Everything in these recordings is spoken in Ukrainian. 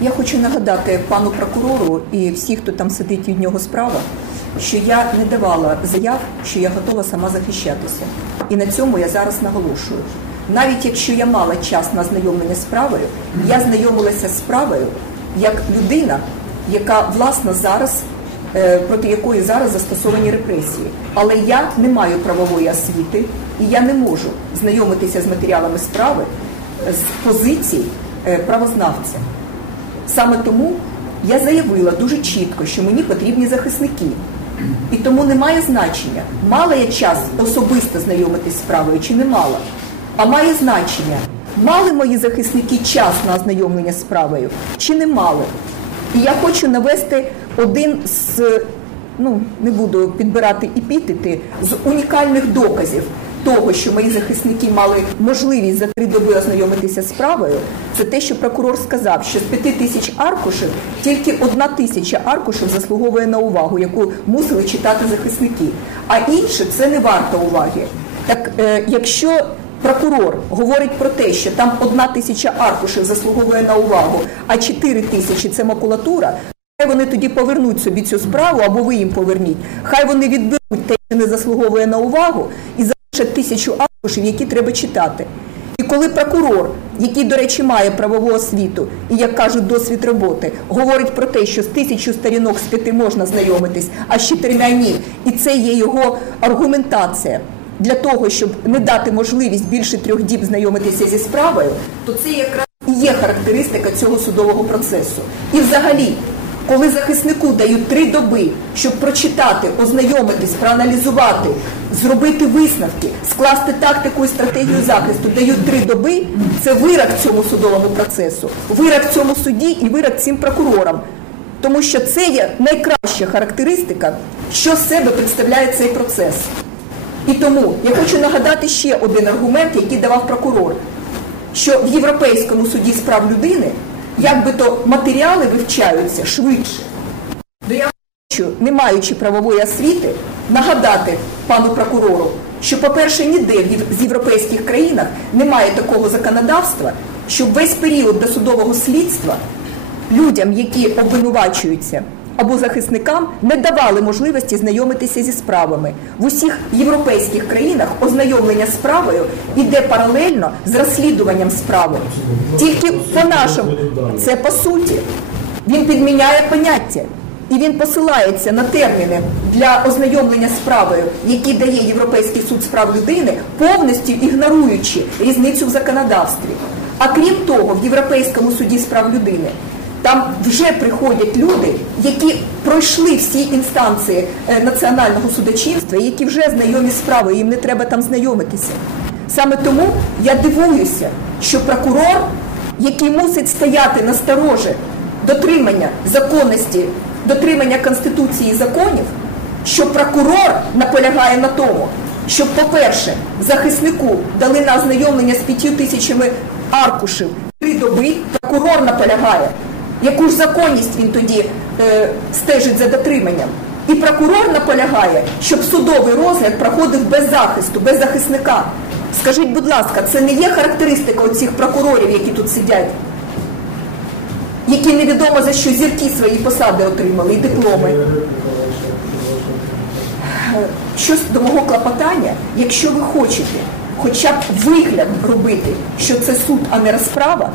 Я хочу нагадати пану прокурору і всіх, хто там сидить від нього справа, що я не давала заяв, що я готова сама захищатися. І на цьому я зараз наголошую. Навіть якщо я мала час на знайомлення з справою, я знайомилася з справою як людина, яка власне зараз е, проти якої зараз застосовані репресії. Але я не маю правової освіти і я не можу знайомитися з матеріалами справи з позицій е, правознавця. Саме тому я заявила дуже чітко, що мені потрібні захисники. І тому немає значення, мала я час особисто знайомитись з справою чи не мала. А має значення, мали мої захисники час на ознайомлення з справою чи не мали. І я хочу навести один з, ну не буду підбирати епітети, з унікальних доказів того, що мої захисники мали можливість за три доби ознайомитися з справою, це те, що прокурор сказав, що з п'яти тисяч аркушів тільки одна тисяча аркушів заслуговує на увагу, яку мусили читати захисники. А інше це не варто уваги. Так е, якщо прокурор говорить про те, що там одна тисяча аркушів заслуговує на увагу, а чотири тисячі це макулатура. Хай вони тоді повернуть собі цю справу, або ви їм поверніть. Хай вони відберуть те, що не заслуговує на увагу, і тисячу аркушів, які треба читати. І коли прокурор, який, до речі, має правову освіту і, як кажуть, досвід роботи, говорить про те, що з тисячу сторінок з п'яти можна знайомитись, а з чотирма ні, і це є його аргументація для того, щоб не дати можливість більше трьох діб знайомитися зі справою, то це якраз і є характеристика цього судового процесу. І взагалі, коли захиснику дають три доби, щоб прочитати, ознайомитись, проаналізувати, зробити висновки, скласти тактику і стратегію захисту, дають три доби, це вирок цьому судовому процесу, вирок цьому суді і вирок цим прокурорам. Тому що це є найкраща характеристика, що себе представляє цей процес. І тому я хочу нагадати ще один аргумент, який давав прокурор, що в Європейському суді з прав людини якби то матеріали вивчаються швидше. То я хочу, не маючи правової освіти, нагадати пану прокурору, що, по-перше, ніде в європейських країнах немає такого законодавства, щоб весь період досудового слідства людям, які обвинувачуються, або захисникам не давали можливості знайомитися зі справами. В усіх європейських країнах ознайомлення з справою йде паралельно з розслідуванням справи. Тільки по-нашому, це по суті. Він підміняє поняття. І він посилається на терміни для ознайомлення справою, які дає Європейський суд з прав людини, повністю ігноруючи різницю в законодавстві. А крім того, в Європейському суді з прав людини там вже приходять люди, які пройшли всі інстанції е, національного судочинства, які вже знайомі з справою, їм не треба там знайомитися. Саме тому я дивуюся, що прокурор, який мусить стояти на сторожі дотримання законності, дотримання конституції і законів, що прокурор наполягає на тому, щоб, по-перше, захиснику дали на ознайомлення з п'ятью тисячами аркушів три доби, прокурор наполягає. Яку ж законність він тоді е, стежить за дотриманням? І прокурор наполягає, щоб судовий розгляд проходив без захисту, без захисника. Скажіть, будь ласка, це не є характеристика оцих прокурорів, які тут сидять, які невідомо за що зірки свої посади отримали і дипломи. Щось до мого клопотання, якщо ви хочете хоча б вигляд робити, що це суд, а не розправа,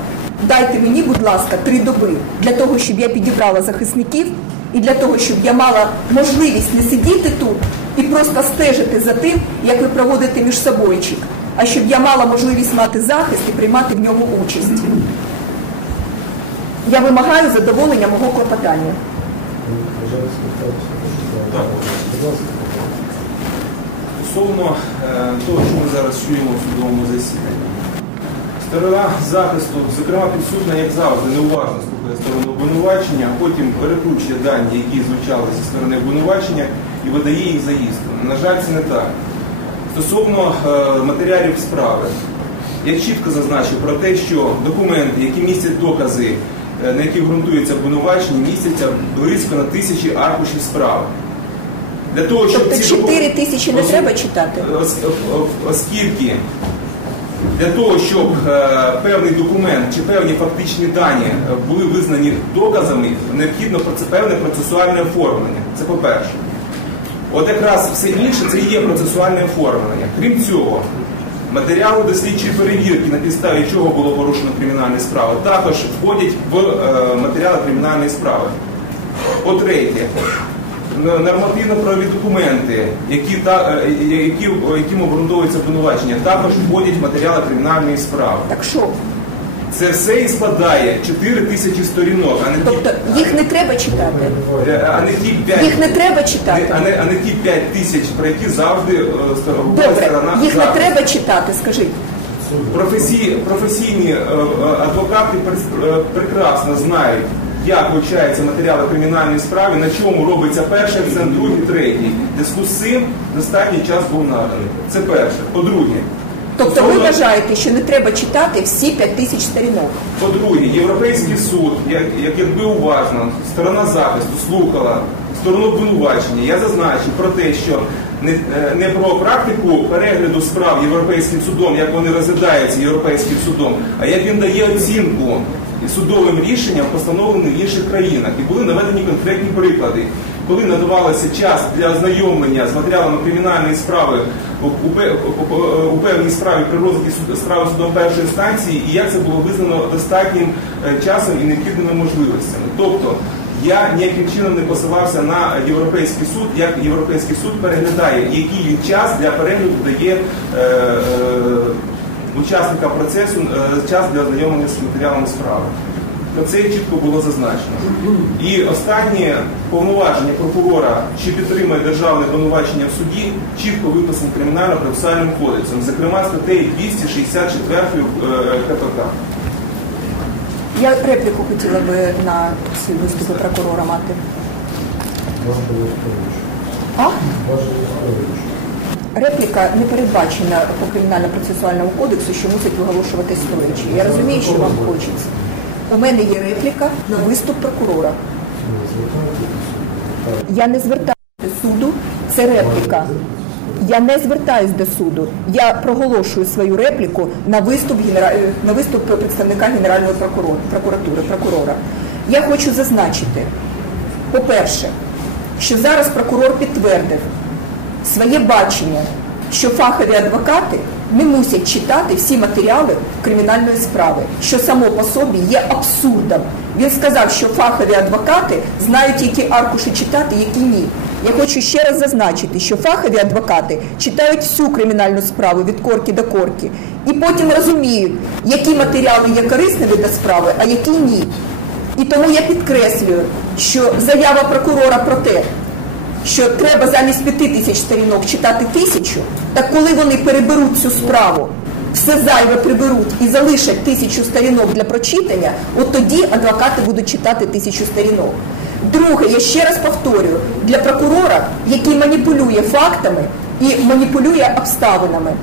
дайте мені, будь ласка, три доби для того, щоб я підібрала захисників і для того, щоб я мала можливість не сидіти тут і просто стежити за тим, як ви проводите між собойчик, а щоб я мала можливість мати захист і приймати в ньому участь. Я вимагаю задоволення мого клопотання. Стосовно е, того, що ми зараз чуємо в судовому засіданні. Сторона захисту, зокрема підсудна, як завжди, неуважно слухає сторону обвинувачення, а потім перекручує дані, які звучали зі сторони обвинувачення, і видає їх за істину. На жаль, це не так. Стосовно е, матеріалів справи, я чітко зазначив про те, що документи, які містять докази, е, на яких ґрунтується обвинувачення, містяться близько на тисячі аркушів справи. Для того, щоб Тобто ці 4 тисячі не треба читати? Оскільки Для того, щоб е, певний документ чи певні фактичні дані е, були визнані доказами, необхідно проце- певне процесуальне оформлення. Це по-перше. От якраз все інше це і є процесуальне оформлення. Крім цього, матеріали дослідчої перевірки, на підставі чого було порушено кримінальні справи, також входять в е, матеріали кримінальної справи. По-третє, нормативно-правові документи, які, та, е, які, яким обґрунтовується обвинувачення, також входять в матеріали кримінальної справи. Так що? Це все і складає 4 тисячі сторінок, а не ті, Тобто їх не треба читати. е, а не ті 5 Їх не треба читати. а не, а не ті 5 тисяч, про які завжди е, Добре, сторона їх не треба читати, скажіть. Професій, професійні е, е, адвокати е, прекрасно знають, як вивчаються матеріали кримінальної справи, на чому робиться перший акцент, другий, третій. Зв'язку з цим достатній час був наданий. Це перше. По-друге, Тобто ви вважаєте, що не треба читати всі 5 тисяч сторінок. По-друге, Європейський суд, як, як якби уважно, сторона захисту слухала сторону обвинувачення, я зазначив про те, що не, е, не про практику перегляду справ Європейським судом, як вони розглядаються Європейським судом, а як він дає оцінку судовим рішенням, постановленим в інших країнах. І були наведені конкретні приклади, коли надавалося час для ознайомлення з матеріалами кримінальної справи у, у, пе- у- у- у певній справі при розгляді справи судом першої інстанції, і як це було визнано достатнім е, часом і необхідними можливостями. Тобто я ніяким чином не посилався на європейський суд, як європейський суд переглядає, який він час для перегляду дає е, е, учасникам процесу е, час для ознайомлення з матеріалами справи. Про це чітко було зазначено. І останнє повноваження прокурора, що підтримує державне обвинувачення в суді, чітко виписані кримінально-процесуальним кодексом, зокрема статтею 264 е, КПК. Я репліку хотіла би на ці виступи прокурора мати. А? Репліка не передбачена по кримінально-процесуальному кодексу, що мусить виголошувати стоячи. Я розумію, що вам хочеться. У мене є репліка на виступ прокурора. Я не звертаюся до суду, це репліка. Я не звертаюсь до суду. Я проголошую свою репліку на виступ генера... е, на виступ представника Генеральної прокуратури, прокурора. Я хочу зазначити, по-перше, що зараз прокурор підтвердив своє бачення, що фахові адвокати не мусять читати всі матеріали кримінальної справи, що само по собі є абсурдом. Він сказав, що фахові адвокати знають, які аркуші читати, які ні. Я хочу ще раз зазначити, що фахові адвокати читають всю кримінальну справу від корки до корки, і потім розуміють, які матеріали є корисними для справи, а які ні. І тому я підкреслюю, що заява прокурора про те, що треба замість п'яти тисяч сторінок читати тисячу, так коли вони переберуть цю справу, все зайве приберуть і залишать тисячу сторінок для прочитання, от тоді адвокати будуть читати тисячу сторінок. Друге, я ще раз повторюю, для прокурора, який маніпулює фактами і маніпулює обставинами,